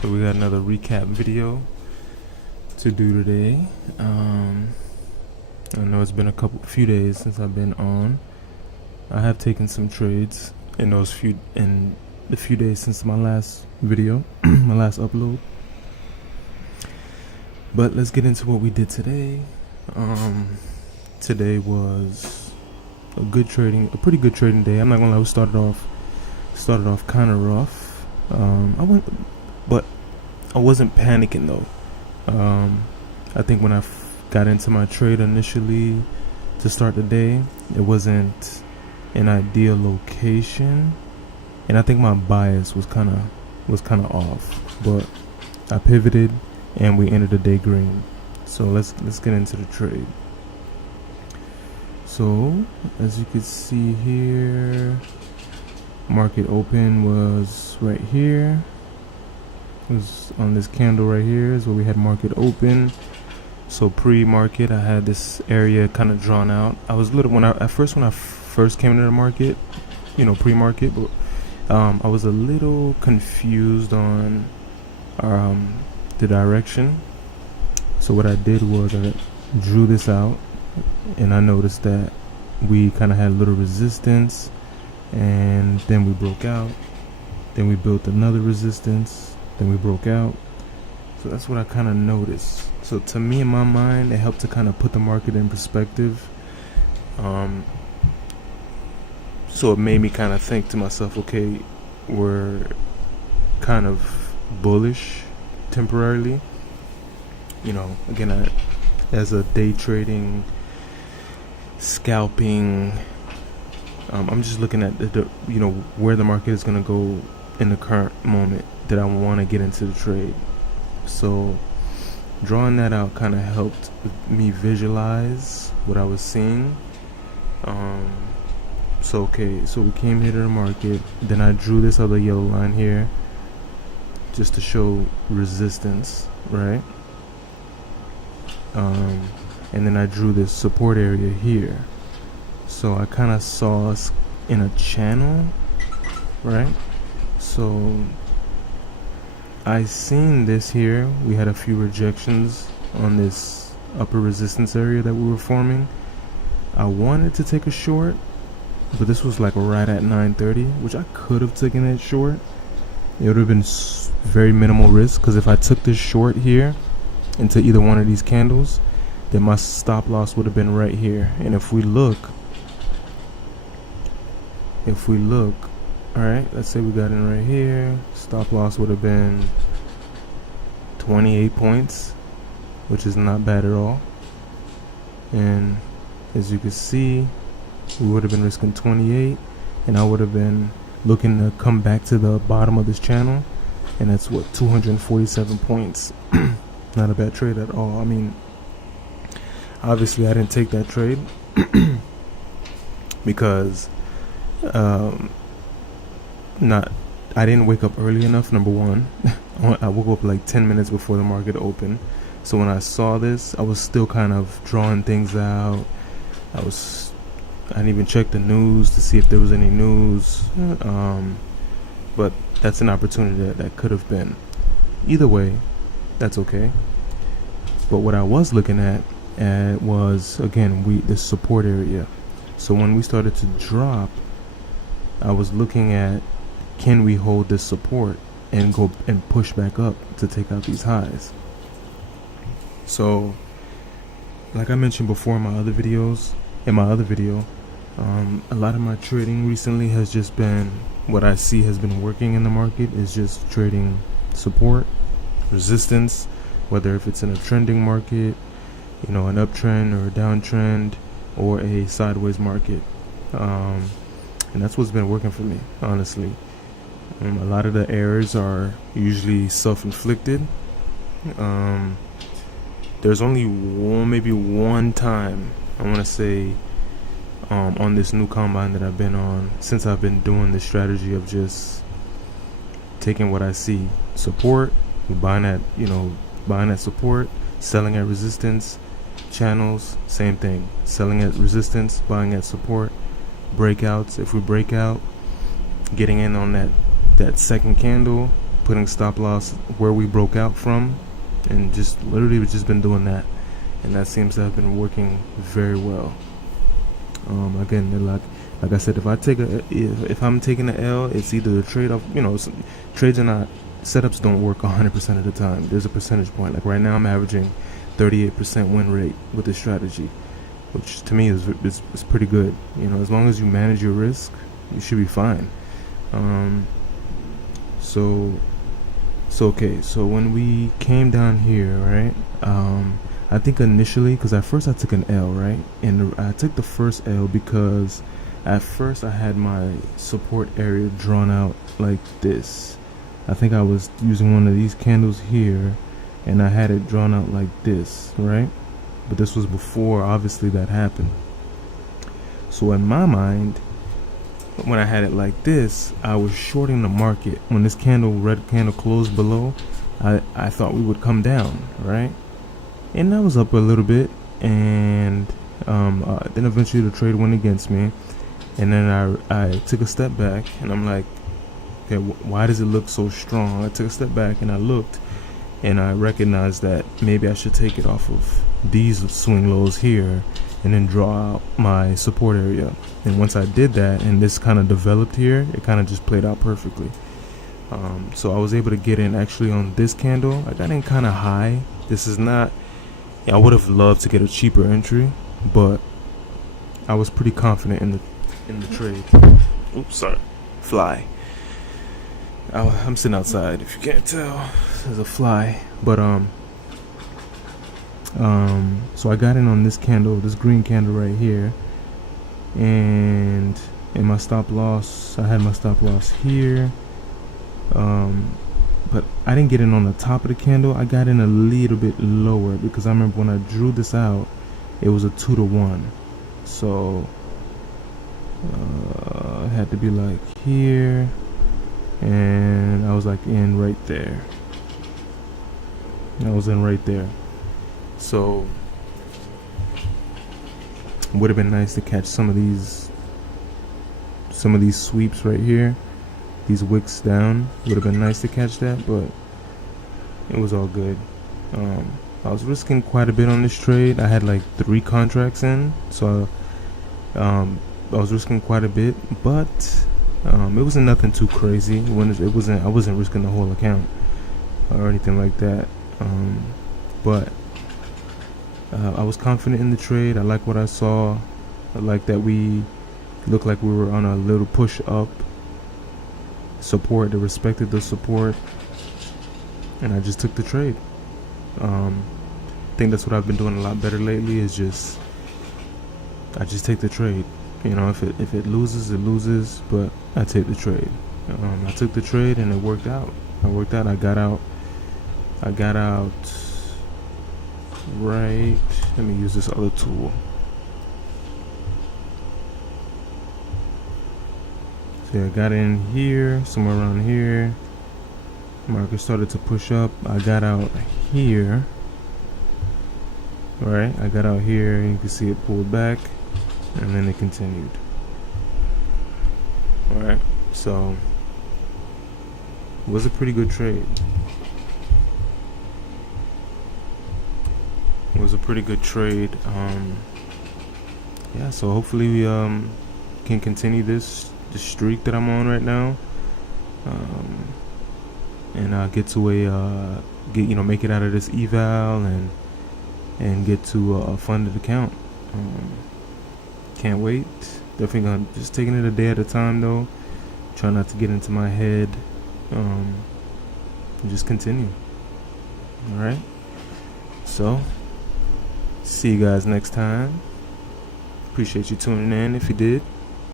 So we got another recap video to do today. I know it's been a few days since I've been on. I have taken some trades in the few days since my last video, my last upload. But let's get into what we did today. Today was a pretty good trading day. I'm not gonna lie, we started off kind of rough. I wasn't panicking though. I think when I got into my trade initially to start the day, it wasn't an ideal location, and I think my bias was kind of off. But I pivoted, and we ended the day green. So let's get into the trade. So as you can see here, market open was right here. It was on this candle right here is where we had market open. So pre-market, I had this area kind of drawn out. I was when I first came into the market, pre-market, but I was a little confused on the direction. So what I did was I drew this out, and I noticed that we kind of had a little resistance, and then we broke out. Then we built another resistance. Then we broke out. So that's what I kind of noticed. So to me, in my mind, it helped to kind of put the market in perspective. So it made me kind of think to myself, okay, we're kind of bullish temporarily. Again, as a day trading, scalping, I'm just looking at where the market is going to go in the current moment that I want to get into the trade. So drawing that out kind of helped me visualize what I was seeing. So we came here to the market, then I drew this other yellow line here just to show resistance, right? And then I drew this support area here. So I kind of saw us in a channel, right? So I seen this here. We had a few rejections on this upper resistance area that we were forming. I wanted to take a short, but this was like right at 9:30, which I could have taken it short. It would have been very minimal risk, because if I took this short here into either one of these candles, then my stop loss would have been right here. And if we look, all right, let's say we got in right here, stop loss would have been 28 points, which is not bad at all. And as you can see, we would have been risking 28, and I would have been looking to come back to the bottom of this channel, and that's what, 247 points. Not a bad trade at all. I mean, obviously I didn't take that trade because I didn't wake up early enough, number one. I woke up like 10 minutes before the market opened. So when I saw this, I was still kind of drawing things out. I didn't even check the news to see if there was any news. But that's an opportunity that could have been. Either way, that's okay. But what I was looking at was, again, this support area. So when we started to drop, I was looking at, can we hold this support and go and push back up to take out these highs? So like I mentioned before in my other video, a lot of my trading recently has just been, what I see has been working in the market is just trading support, resistance, whether if it's in a trending market, an uptrend or a downtrend, or a sideways market. And that's what's been working for me, honestly. A lot of the errors are usually self-inflicted. There's only maybe one time, I want to say, on this new combine that I've been on, since I've been doing the strategy of just taking what I see, support, buying at support, selling at resistance, channels, same thing, selling at resistance, buying at support, breakouts, if we break out, getting in on that second candle, putting stop loss where we broke out from, and just literally we've just been doing that, and that seems to have been working very well. Again, like I said, if I'm taking an L, it's either the trade off. Trades are not, setups don't work 100% of the time. There's a percentage point. Like right now, I'm averaging 38% win rate with this strategy, which to me is pretty good. As long as you manage your risk, you should be fine. So when we came down here, right? I think initially, because at first I took an L, right? And I took the first L because at first I had my support area drawn out like this. I think I was using one of these candles here, and I had it drawn out like this, right? But this was before, obviously, that happened. So in my mind, when I had it like this, I was shorting the market. When this red candle closed below, I thought we would come down, right? And that was up a little bit, and then eventually the trade went against me, and then I took a step back, and I'm like, okay, why does it look so strong? I took a step back and I looked, and I recognized that maybe I should take it off of these swing lows here and then draw out my support area. And once I did that and this kind of developed here, it kind of just played out perfectly. So I was able to get in actually on this candle. I got in kind of high. This is not, I would have loved to get a cheaper entry, but I was pretty confident in the trade. Oops, sorry, fly. I'm sitting outside, if you can't tell. There's a fly. But so I got in on this candle, this green candle right here, and in my stop loss, I had my stop loss here, but I didn't get in on the top of the candle. I got in a little bit lower because I remember when I drew this out, it was a 2-to-1, so it had to be like here, and I was like in right there. I was in right there. So it would have been nice to catch some of these sweeps right here, these wicks down. Would have been nice to catch that, but it was all good. I was risking quite a bit on this trade. I had like 3 contracts in, so I was risking quite a bit, but it wasn't nothing too crazy. I wasn't risking the whole account or anything like that. But I was confident in the trade. I like what I saw. I like that we looked like we were on a little push up support. They respected the support, and I just took the trade. I think that's what I've been doing a lot better lately, is I just take the trade. If it loses, it loses, but I take the trade. I took the trade and it worked out. I got out right. Let me use this other tool. So I got in here, somewhere around here. Market started to push up. I got out here. Right, I got out here. You can see it pulled back, and then it continued. All right, so it was a pretty good trade. It was a pretty good trade. Yeah, so hopefully we can continue this streak that I'm on right now, and get to make it out of this eval and get to a funded account. Can't wait. Definitely gonna just taking it a day at a time though. Try not to get into my head. And just continue. All right. So see you guys next time. Appreciate you tuning in if you did.